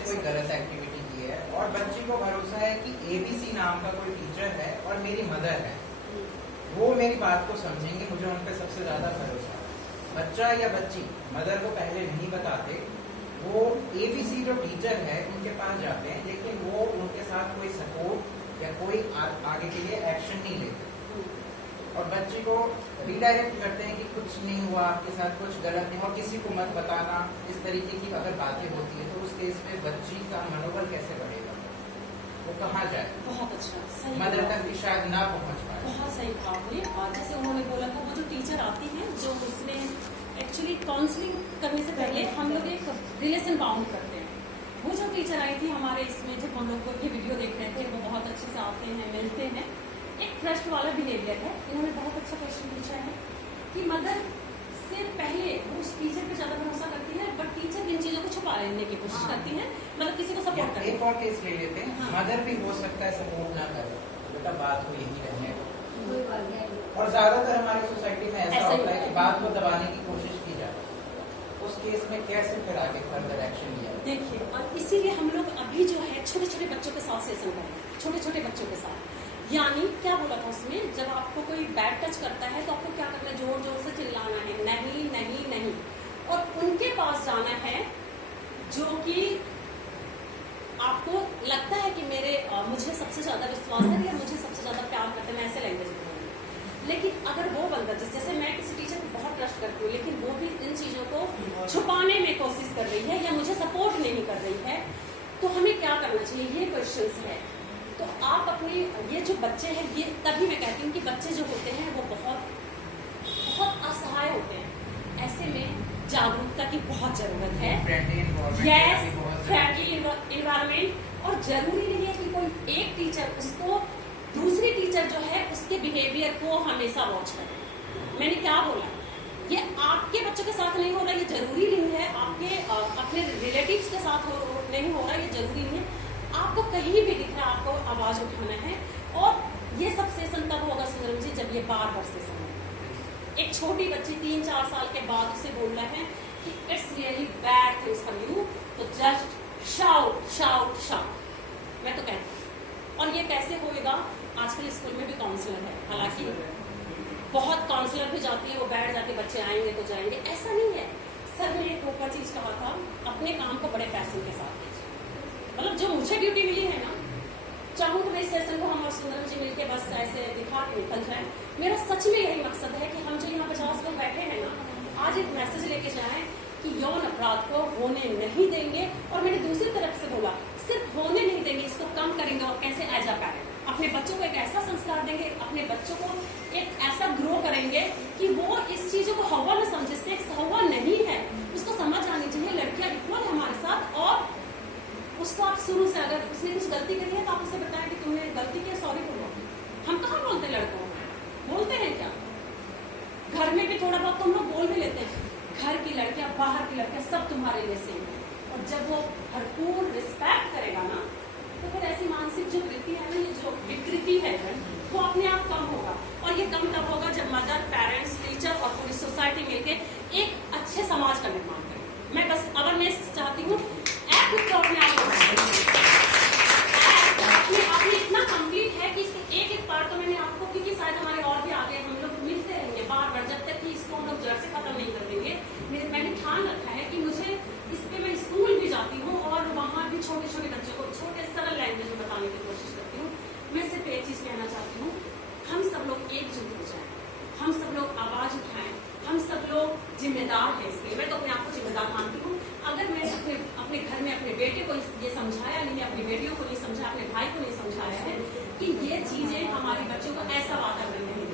ने कोई गलत एक्टिविटी की है और बच्ची को भरोसा है कि ABC नाम का कोई टीचर है और मेरी मदर है, वो मेरी बात को समझेंगे, मुझे उन पर सबसे ज्यादा भरोसा है। बच्चा या बच्ची मदर को पहले नहीं बताते, वो ABC जो टीचर है उनके पास जाते हैं, लेकिन वो उनके साथ कोई सपोर्ट या कोई आगे के लिए एक्शन नहीं लेते और बच्ची को रिडायरेक्ट करते हैं कि कुछ नहीं हुआ आपके साथ, कुछ गलत नहीं हुआ, किसी को मत बताना। इस तरीके की अगर बातें होती है तो उस केस में बच्ची का मनोबल कैसे बढ़ेगा, वो कहाँ जाए? बहुत अच्छा, सही मदर तक भी शायद ना पहुँच पाए। बहुत सही कहा आपने। और जैसे उन्होंने बोला था, वो जो टीचर आती है जो उसने एक्चुअली काउंसलिंग करने से पहले हम लोग एक रिलेशन बाउंड करते हैं। वो जो टीचर आई थी हमारे इसमें, जब हम लोग ये वीडियो देख रहे थे, वो बहुत अच्छे से आते हैं, मिलते हैं, एक ट्रस्ट वाला बिहेवियर है। इन्होंने बहुत अच्छा क्वेश्चन पूछा है कि मदर से पहले वो उस टीचर पे ज्यादा भरोसा करती है, बट टीचर इन चीजों को छुपा लेने की कोशिश करती है, मतलब किसी को सपोर्ट करती है। एक और केस ले लेते हैं, मदर भी हो सकता है सपोर्ट ना करे, बेटा बात को यही रहने को। और ज्यादातर हमारी सोसाइटी में ऐसा होता है कि बात को दबाने की कोशिश की जाती है। उस केस में कैसे फिर आगे फर्दर एक्शन लिया? देखिए, और इसीलिए हम लोग अभी जो है छोटे छोटे बच्चों के साथ सेशन करें, छोटे छोटे बच्चों के साथ। यानी क्या बोला था उसमें, जब आपको कोई बैड टच करता है तो आपको क्या करना है, जोर जोर से चिल्लाना है, नहीं नहीं नहीं, और उनके पास जाना है जो कि आपको लगता है कि मुझे सबसे ज्यादा विश्वास है या मुझे सबसे ज्यादा प्यार करते हैं, मैं ऐसे लैंग्वेज में बोलूंगी। लेकिन अगर वो बंदा, जैसे मैं किसी टीचर को बहुत ट्रस्ट करती हूँ, लेकिन वो भी इन चीजों को छुपाने में कोशिश कर रही है या मुझे सपोर्ट नहीं कर रही है, तो हमें क्या करना चाहिए, ये क्वेश्चंस है। तो आप अपने ये जो बच्चे हैं, ये तभी मैं कहती हूँ कि बच्चे जो होते हैं वो बहुत बहुत असहाय होते हैं। ऐसे में जागरूकता की बहुत जरूरत है। Yes, friendly environment. और जरूरी नहीं है कि कोई एक टीचर उसको, दूसरी टीचर जो है उसके बिहेवियर को हमेशा वॉच करे। मैंने क्या बोला, ये आपके बच्चों के साथ नहीं हो रहा, ये जरूरी नहीं है। आपके अपने रिलेटिव्स के साथ नहीं हो रहा, ये जरूरी नहीं है। आपको कहीं भी दिख रहा है, आपको आवाज उठाना है। और ये सब सेशन तब होगा सुंदरम जी, जब ये बार सेशन होगा। एक छोटी बच्ची 3-4 साल के बाद उसे बोलना है कि it's really bad things for you, तो जस्ट शाउट शाउट शाउट। मैं तो कहती हूँ। और ये कैसे होएगा, आजकल स्कूल में भी काउंसलर है, हालांकि बहुत काउंसलर भी जाती है, वो बैठ जाते बच्चे आएंगे तो जाएंगे, ऐसा नहीं है। सर ने एक ऊपर चीज कहा था, अपने काम को बड़े पैशन के साथ, मतलब जो मुझे ड्यूटी मिली है ना, चाहूँ तो मैं इस सेशन को हम और सुंदरम जी मिलके बस ऐसे दिखा के निकल जाए। मेरा सच में यही मकसद है कि हम जो यहाँ 50 लोग बैठे हैं ना, आज एक मैसेज लेके जाएं कि यौन अपराध को होने नहीं देंगे। और मैंने दूसरी तरफ से बोला, सिर्फ होने नहीं देंगे, इसको कम करेंगे। और कैसे? एज अ पेरेंट अपने बच्चों को एक ऐसा संस्कार देंगे, अपने बच्चों को एक ऐसा ग्रो करेंगे कि वो इस चीजों को हवा न समझे, सेक्स हवा नहीं है, उसको समझ आनी चाहिए। लड़कियां इक्वल है हमारे साथ। और उसको आप शुरू से, अगर उसने कुछ गलती करी है तो आप उसे बताएं कि तुमने गलती की, सॉरी बोलो। हम कहाँ बोलते लड़कों, बोलते हैं क्या? घर में भी थोड़ा बहुत तो हम लोग बोल भी लेते हैं। घर की लड़कियां, बाहर की लड़कियां, सब तुम्हारे लिए सेम है। और जब वो भरपूर रिस्पेक्ट करेगा ना, तो फिर ऐसी मानसिक जो वृत्ति है ना, ये जो विकृति है, वो अपने आप कम होगा। और ये कम तब होगा जब मदर, पेरेंट्स, टीचर और पूरी सोसाइटी मिलकर एक अच्छे समाज का निर्माण करें। मैं बस अवेयरनेस चाहती हूँ। तो अपने आप में इतना कंप्लीट है कि इसके एक एक पार्ट तो मैंने आपको, क्योंकि शायद हमारे और भी आगे हम लोग मिलते रहेंगे बार बार, जब तक कि इसको हम लोग जड़ से खत्म नहीं कर देंगे। मैंने ठान रखा है कि मुझे इस पे, मैं स्कूल भी जाती हूँ और वहाँ भी छोटे छोटे बच्चों को छोटे सरल लैंग्वेज में बताने की कोशिश करती हूँ। मैं सिर्फ एक चीज कहना चाहती हूँ, हम सब लोग एकजुट हो जाए, हम सब लोग आवाज उठाएं, हम सब लोग जिम्मेदार हैं इसके। मैं तो अपने आप को जिम्मेदार मानती हूँ। अगर मैं अपने घर में अपने बेटे को ये समझाया नहीं, अपनी बेटियों को नहीं समझाया, अपने भाई को नहीं समझाया है कि ये चीजें हमारे बच्चों को ऐसा वातावरण नहीं